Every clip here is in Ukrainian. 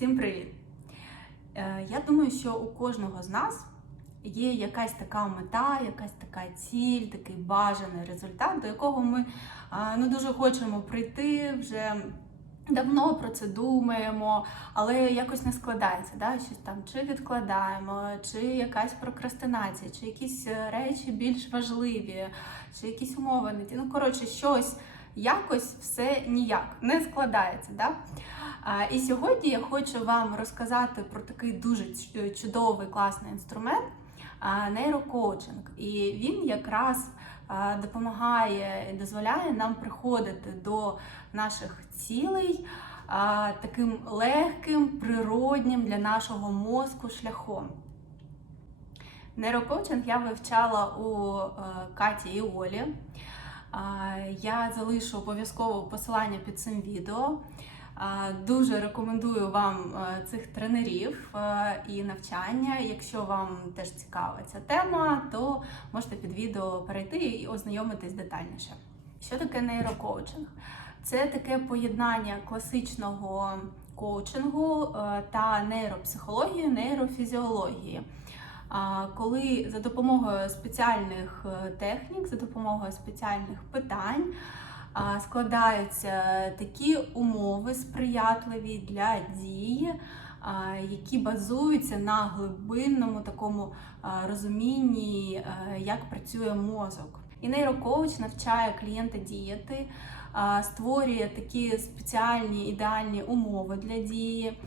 Всім привіт! Е, Я думаю, що у кожного з нас є якась така мета, якась така ціль, такий бажаний результат, до якого ми ну, дуже хочемо прийти вже. Давно про це думаємо, але якось не складається. Да? Щось там чи відкладаємо, чи якась прокрастинація, чи якісь е, речі більш важливі, чи якісь умови не ті. Ну, коротше, щось якось все ніяк не складається. Да? І сьогодні я хочу вам розказати про такий дуже чудовий класний інструмент нейрокоучинг. І він якраз допомагає і дозволяє нам приходити до наших цілей таким легким, природнім для нашого мозку шляхом. Нейрокоучинг я вивчала у е, Каті і Олі. Я залишу обов'язково посилання під цим відео. Дуже рекомендую вам е, цих тренерів е, і навчання. Якщо вам теж цікава ця тема, то можете під відео перейти і ознайомитись детальніше. Що таке нейрокоучинг? Це таке поєднання класичного коучингу е, та нейропсихології, нейрофізіології. Коли за допомогою спеціальних е, технік, за допомогою спеціальних питань складаються такі умови сприятливі для дії, які базуються на глибинному такому розумінні, е, як працює мозок. І нейрокоуч навчає клієнта діяти, створює такі спеціальні ідеальні умови для дії,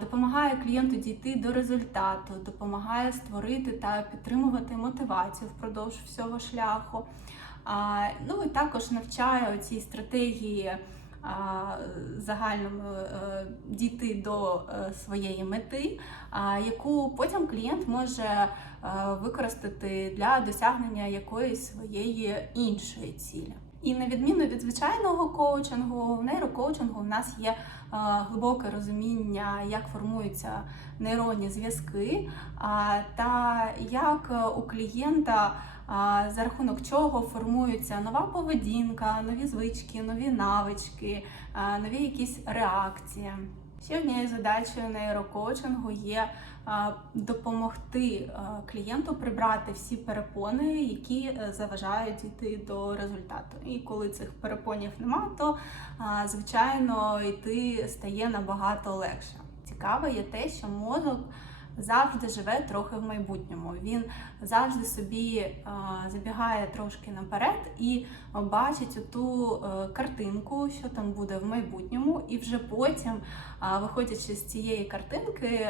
допомагає клієнту дійти до результату, допомагає створити та підтримувати мотивацію впродовж всього шляху. Ну і також навчає цій стратегії загальному е, дійти до е, своєї мети, яку потім клієнт може е, використати для досягнення якоїсь своєї іншої цілі. І на відміну від звичайного коучингу, в нейрокоучингу в нас є глибоке розуміння, як формуються нейронні зв'язки, та як у клієнта за рахунок чого формується нова поведінка, нові звички, нові навички, нові якісь реакції. Ще однією задачею нейрокоучингу є допомогти клієнту прибрати всі перепони, які е, заважають йти до результату. І коли цих перепонів нема, то звичайно йти стає набагато легше. Цікаве є те, що мозок завжди живе трохи в майбутньому. Він завжди собі забігає трошки наперед і бачить ту картинку, що там буде в майбутньому, і вже потім, виходячи з цієї картинки,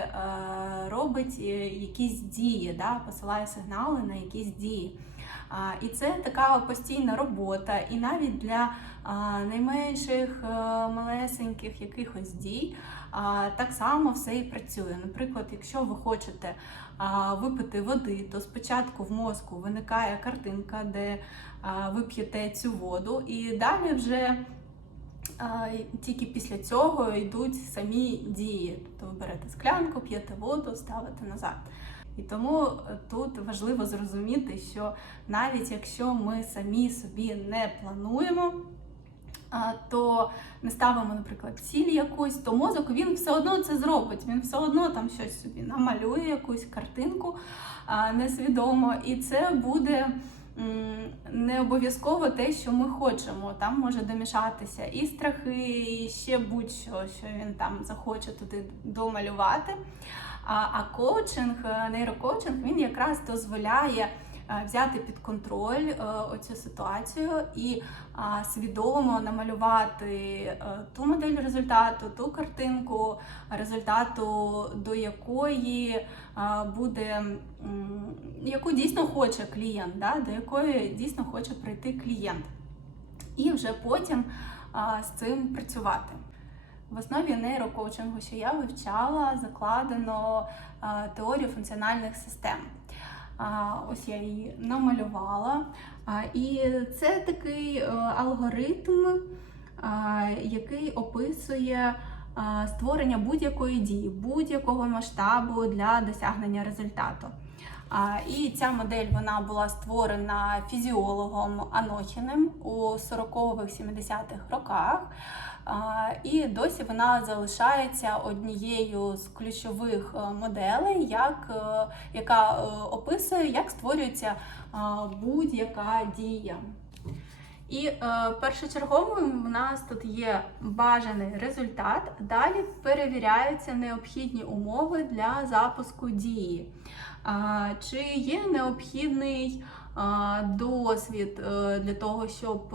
робить е, якісь дії, да, посилає сигнали на якісь дії. І це така постійна робота, і навіть для найменших малесеньких якихось дій так само все і працює. Наприклад, якщо ви хочете випити води, то спочатку в мозку виникає картинка, де ви п'єте цю воду, і далі вже. Тільки після цього йдуть самі дії. Тобто ви берете склянку, п'єте воду, ставите назад. І тому е, тут важливо зрозуміти, що навіть якщо ми самі собі не плануємо, то не ставимо, наприклад, ціль якусь, то мозок він все одно це зробить. Він все одно там щось собі намалює, якусь картинку несвідомо, і це буде. Не обов'язково те, що ми хочемо. Там може домішатися і страхи, і ще будь-що, що він там захоче туди домалювати. А, коучинг, е, нейрокоучинг, він якраз дозволяє е, взяти під контроль е, оцю ситуацію і свідомо намалювати ту модель результату, ту картинку результату, до якої буде, яку дійсно хоче клієнт, да, до якої дійсно хоче прийти клієнт. І вже потім з цим працювати. В основі нейрокоучингу, що я вивчала, закладено теорію функціональних систем. Ось я її намалювала. І це такий е, алгоритм, який описує створення будь-якої дії, будь-якого масштабу для досягнення результату. І ця модель вона була створена фізіологом Анохіним у 40-х, 70-х роках. І досі вона залишається однією з ключових е, моделей, як, е, яка е, описує, як створюється будь-яка дія. І е, першочерговим у нас тут є бажаний результат. Далі перевіряються необхідні умови для запуску дії. А, чи є необхідний а, досвід е, для того, щоб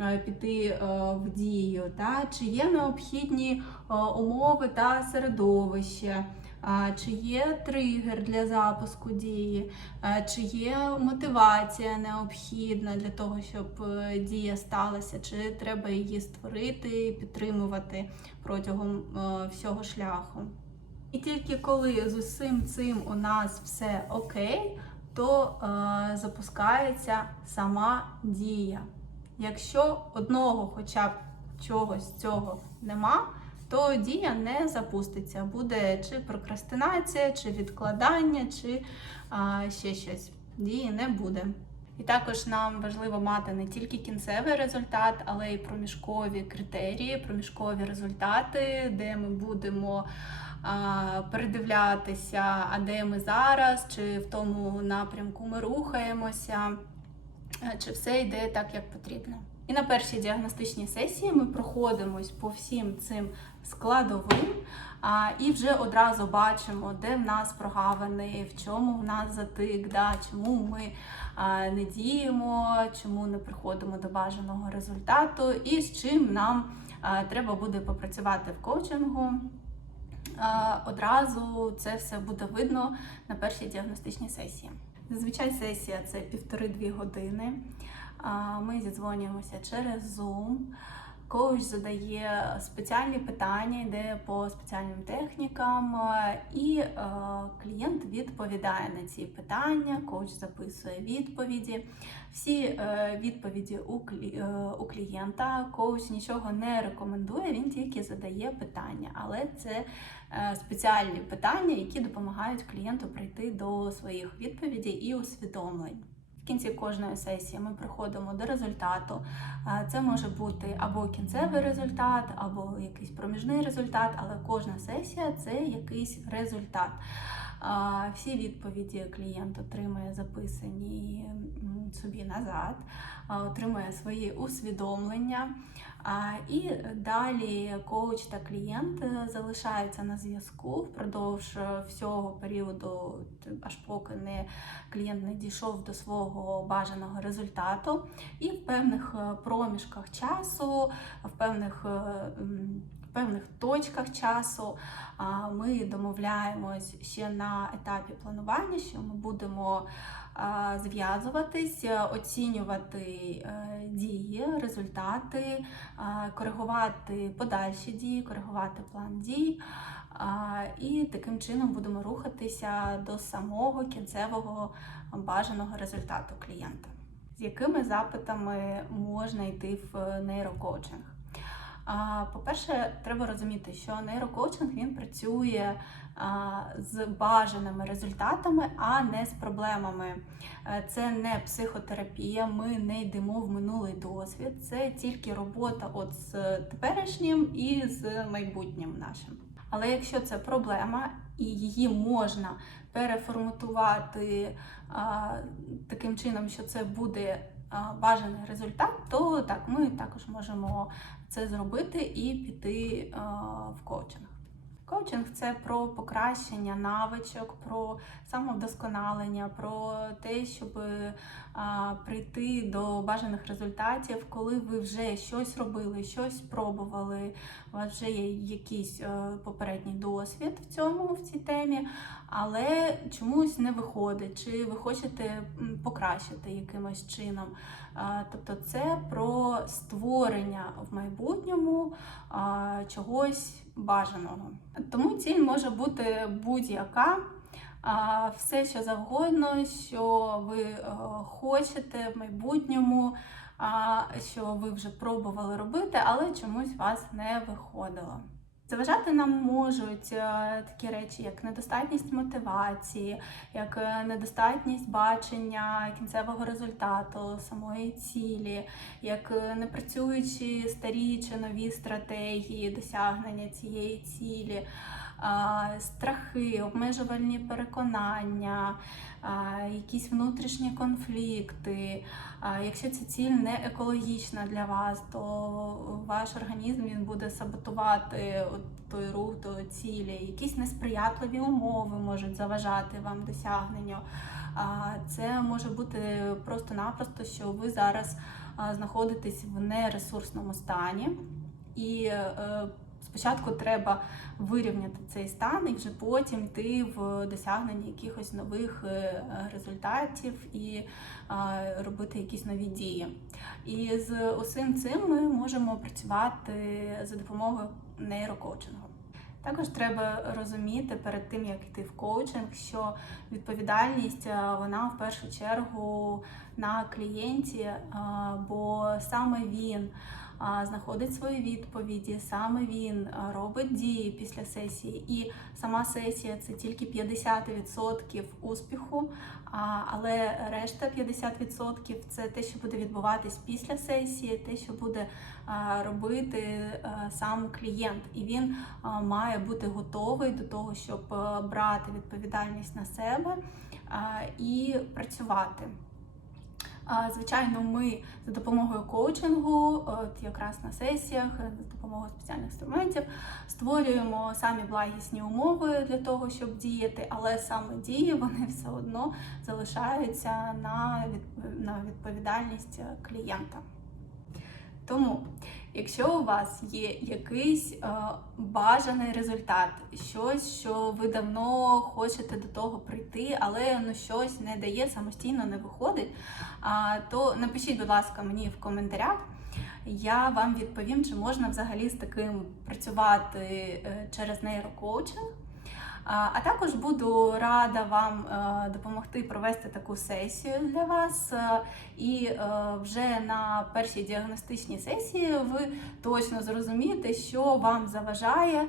е, піти е, в дію? Та? Чи є необхідні е, умови та середовище? Чи є тригер для запуску дії, чи є мотивація необхідна для того, щоб е, дія сталася, чи треба її створити і підтримувати протягом е, всього шляху. І тільки коли з усім цим у нас все окей, то е, запускається сама дія. Якщо одного хоча б чогось цього нема, то дія не запуститься. Буде чи прокрастинація, чи відкладання, чи а, ще щось. Дії не буде. І також нам важливо мати не тільки кінцевий результат, але й проміжкові критерії, проміжкові результати, де ми будемо а, передивлятися, а де ми зараз, чи в тому напрямку ми рухаємося, чи все йде так, як потрібно. І на першій діагностичній сесії ми проходимось по всім цим складовим а, і вже одразу бачимо, де в нас прогавини, в чому в нас затик, да, чому ми а, не діємо, чому не приходимо до бажаного результату, і з чим нам а, треба буде попрацювати в коучингу. А, Одразу це все буде видно на першій діагностичній сесії. Зазвичай сесія це півтори-дві години. А, Ми зідзвонюємося через Zoom. Коуч задає спеціальні питання, йде по спеціальним технікам, е, і е, клієнт відповідає на ці питання. Коуч записує відповіді. Всі е, відповіді у, клі, у клієнта. Коуч нічого не рекомендує, він тільки задає питання, але це спеціальні питання, які допомагають клієнту прийти до своїх відповідей і усвідомлень. Кінці кожної сесії ми приходимо до результату. Е, Це може бути або кінцевий результат, або якийсь проміжний результат, але кожна сесія це якийсь результат. Е, Всі відповіді клієнт отримує записані собі назад, е, отримує свої усвідомлення. І далі коуч та клієнт е, залишаються на зв'язку впродовж е, всього періоду, аж поки не клієнт не дійшов до свого бажаного результату. І в певних е, проміжках часу, в певних, в певних точках часу ми домовляємось ще на етапі планування, що ми будемо зв'язуватись, е, оцінювати е, дії, результати, коригувати подальші дії, коригувати план дій. І таким чином будемо рухатися до самого кінцевого бажаного результату клієнта. З якими запитами можна йти в нейрокоучинг? По-перше, треба розуміти, що нейрокоучинг він працює з бажаними результатами, а не з проблемами. Е, Це не психотерапія, ми не йдемо в минулий досвід. Це тільки робота от з теперішнім і з майбутнім нашим. Але якщо це проблема і її можна переформатувати а, таким чином, що це буде бажаний результат, то так ми також можемо це зробити і піти в коучинг. Коучинг це про покращення навичок, про самовдосконалення, про те, щоб прийти до бажаних результатів, коли ви вже щось робили, щось пробували. У вас вже є якийсь е, попередній досвід в цьому в цій темі, але чомусь не виходить, чи ви хочете покращити якимось чином. Тобто це про створення в майбутньому чогось бажаного. Тому ціль може бути будь-яка. Все, що завгодно, що ви е, хочете в майбутньому, що ви вже пробували робити, але чомусь вас не виходило. Заважати нам можуть е, такі речі, як недостатність мотивації, як е, недостатність бачення кінцевого результату, самої цілі, як е, непрацюючі старі чи нові стратегії досягнення цієї цілі, страхи, обмежувальні переконання, якісь внутрішні конфлікти. Якщо ця ціль не екологічна для вас, то ваш організм він буде саботувати от той рух до цілі. Якісь несприятливі умови можуть заважати вам досягненню. Це може бути просто-напросто, що ви зараз знаходитесь в нересурсному стані. І е, спочатку треба вирівняти цей стан і вже потім йти в досягнення якихось нових е, результатів і робити якісь нові дії. І з усім цим ми можемо працювати за допомогою нейрокоучингу. Також треба розуміти перед тим, як йти в коучинг, що відповідальність е, вона в першу чергу на клієнті, е, бо саме він знаходить свої відповіді, саме він робить дії після сесії, і сама сесія це тільки 50% успіху. Але решта 50% це те, що буде відбуватись після сесії, те, що буде робити сам клієнт, і він має бути готовий до того, щоб брати відповідальність на себе і працювати. Звичайно, ми за допомогою коучингу, от якраз на сесіях, за допомогою спеціальних інструментів, створюємо самі благісні умови для того, щоб діяти, але саме дії вони все одно залишаються на відповідальність клієнта. Тому, якщо у вас є якийсь е, бажаний результат, щось, що ви давно хочете до того прийти, але ну щось не дає самостійно, не виходить, а, то напишіть, будь ласка, мені в коментарях. Я вам відповім, чи можна взагалі з таким працювати е, через нейрокоучинг. А також буду рада вам е, допомогти провести таку сесію для вас. Е, І е, вже на першій діагностичній сесії ви точно зрозумієте, що вам заважає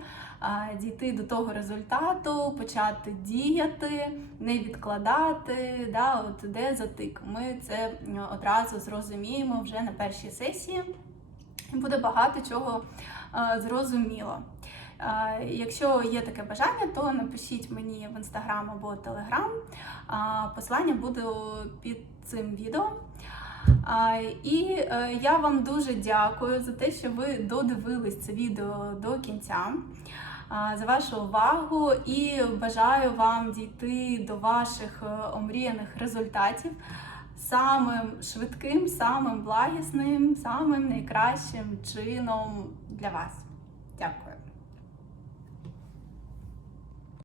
дійти до того результату, почати діяти, не відкладати, да, от де затик. Ми це одразу зрозуміємо вже на першій сесії. Буде багато чого зрозуміло. Якщо є таке бажання, то напишіть мені в інстаграм або телеграм. Посилання буде під цим відео. І е, я вам дуже дякую за те, що ви додивились це відео до кінця, за вашу увагу і бажаю вам дійти до ваших е, омріяних результатів самим швидким, самим благісним, самим найкращим чином для вас. Дякую.